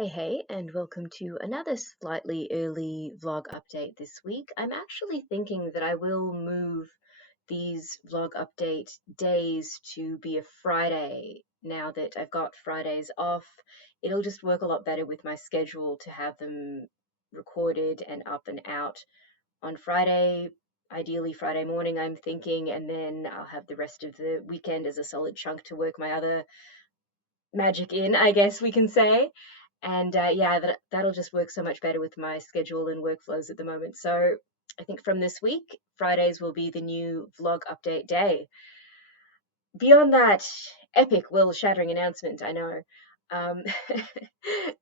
Hey, and welcome to another slightly early vlog update this week. I'm actually thinking that I will move these vlog update days to be a Friday now that I've got Fridays off. It'll just work a lot better with my schedule to have them recorded and up and out on Friday, ideally Friday morning, I'm thinking, and then I'll have the rest of the weekend as a solid chunk to work my other magic in, I guess we can say. And yeah, that'll just work so much better with my schedule and workflows at the moment. So I think from this week, Fridays will be the new vlog update day. Beyond that, epic, world-shattering announcement, I know. Um,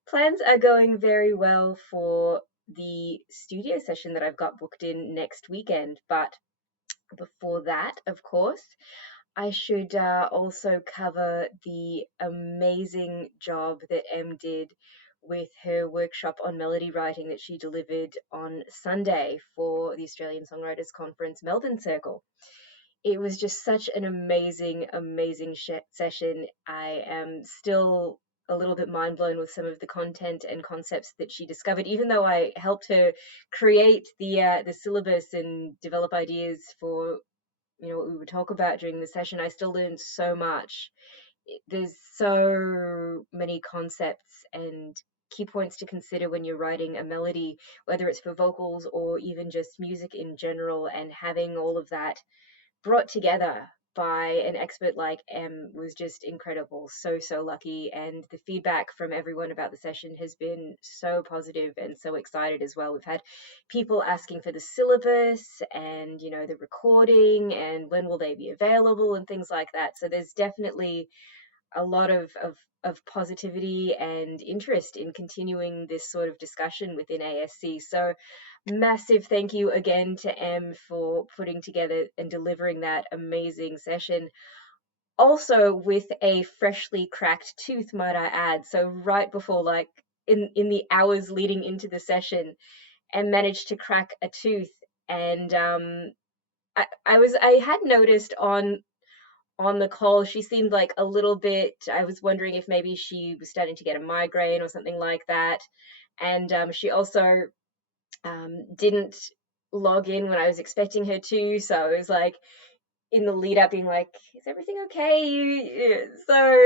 Plans are going very well for the studio session that I've got booked in next weekend, but before that, of course, I should also cover the amazing job that Em did with her workshop on melody writing that she delivered on Sunday for the Australian Songwriters Conference Melbourne Circle. It was just such an amazing session. I am still a little bit mind blown with some of the content and concepts that she discovered, even though I helped her create the syllabus and develop ideas for what we would talk about during the session. I still learned so much. There's so many concepts and key points to consider when you're writing a melody, whether it's for vocals or even just music in general, and having all of that brought together by an expert like Em was just incredible. So lucky. And the feedback from everyone about the session has been so positive and so excited as well. We've had people asking for the syllabus and, the recording and when will they be available and things like that. So there's definitely a lot of positivity and interest in continuing this sort of discussion within ASC. So massive thank you again to Em for putting together and delivering that amazing session. Also with a freshly cracked tooth, might I add. So right before, like in the hours leading into the session, Em managed to crack a tooth. And I had noticed on the call, she seemed like a little bit, I was wondering if maybe she was starting to get a migraine or something like that. And she also didn't log in when I was expecting her to. So I was like in the lead up being like, is everything okay? So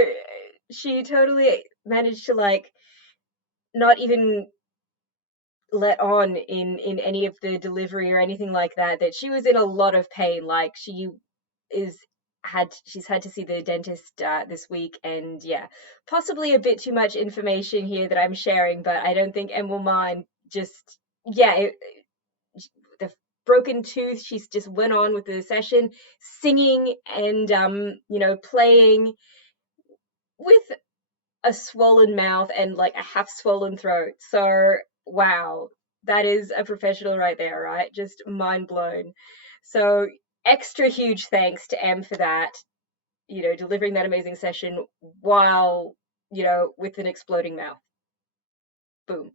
she totally managed to like not even let on in any of the delivery or anything like that she was in a lot of pain. Like she's had to see the dentist this week, and yeah, possibly a bit too much information here that I'm sharing, but I don't think Em will mind. Just yeah, the broken tooth, she's just went on with the session singing and playing with a swollen mouth and like a half swollen throat. So wow, that is a professional right there, right? Just mind blown. So extra huge thanks to Em for that, delivering that amazing session while, with an exploding mouth. Boom.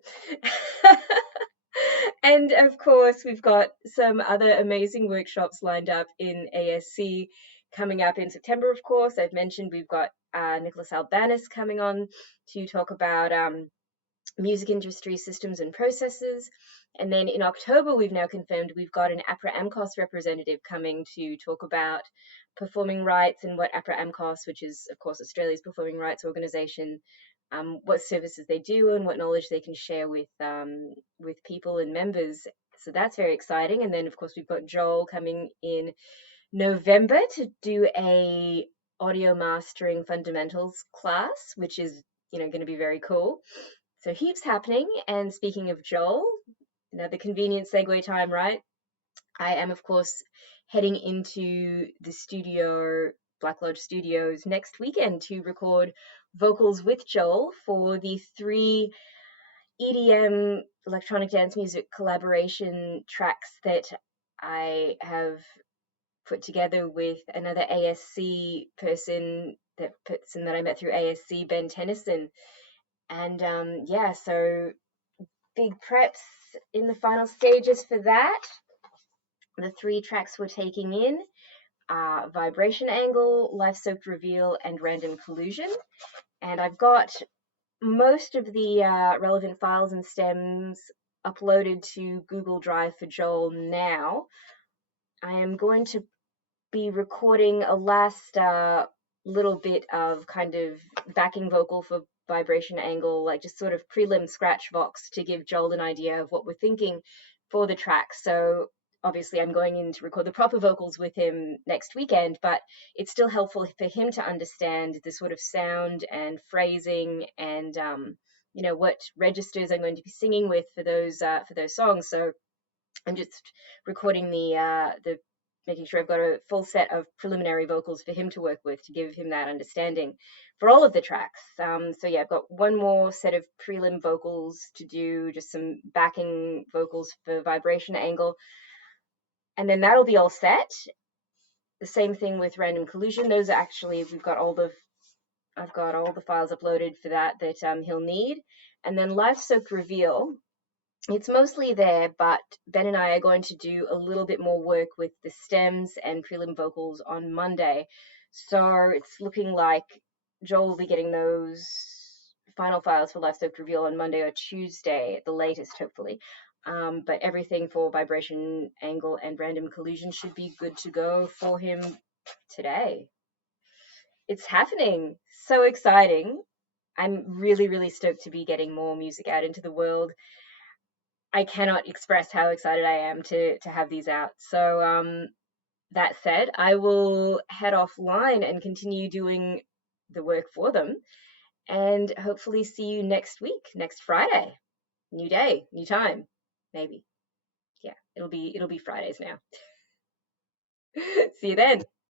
And of course, we've got some other amazing workshops lined up in ASC coming up in September, of course. I've mentioned we've got Nicholas Albanis coming on to talk about music industry systems and processes. And then in October, we've now confirmed we've got an APRA AMCOS representative coming to talk about performing rights and what APRA AMCOS, which is, of course, Australia's performing rights organisation, what services they do and what knowledge they can share with people and members. So that's very exciting. And then, of course, we've got Joel coming in November to do a audio mastering fundamentals class, which is going to be very cool. So heaps happening. And speaking of Joel, another convenient segue time, right? I am, of course, heading into the studio, Black Lodge Studios, next weekend to record vocals with Joel for the 3 EDM electronic dance music collaboration tracks that I have put together with another ASC person that I met through ASC, Ben Tennyson. And yeah, so big preps in the final stages for that. The 3 tracks we're taking in are Vibration Angle, Life Soaked Reveal, and Random Collusion. And I've got most of the relevant files and stems uploaded to Google Drive for Joel now. I am going to be recording a last little bit of kind of backing vocal for vibration angle, like just sort of prelim scratch vox to give Joel an idea of what we're thinking for the track. So obviously I'm going in to record the proper vocals with him next weekend, but it's still helpful for him to understand the sort of sound and phrasing and what registers I'm going to be singing with for those songs. So I'm just recording the making sure I've got a full set of preliminary vocals for him to work with to give him that understanding for all of the tracks. So yeah, I've got one more set of prelim vocals to do, just some backing vocals for vibration angle, and then that'll be all set. The same thing with random collision. Those are actually I've got all the files uploaded for that he'll need, and then live soak reveal. It's mostly there, but Ben and I are going to do a little bit more work with the stems and prelim vocals on Monday. So it's looking like Joel will be getting those final files for Live Soak Reveal on Monday or Tuesday at the latest, hopefully. But everything for vibration, angle, and random collision should be good to go for him today. It's happening. So exciting. I'm really, really stoked to be getting more music out into the world. I cannot express how excited I am to have these out. So that said, I will head offline and continue doing the work for them, and hopefully see you next week, next Friday. New day, new time, maybe. Yeah, it'll be Fridays now. See you then.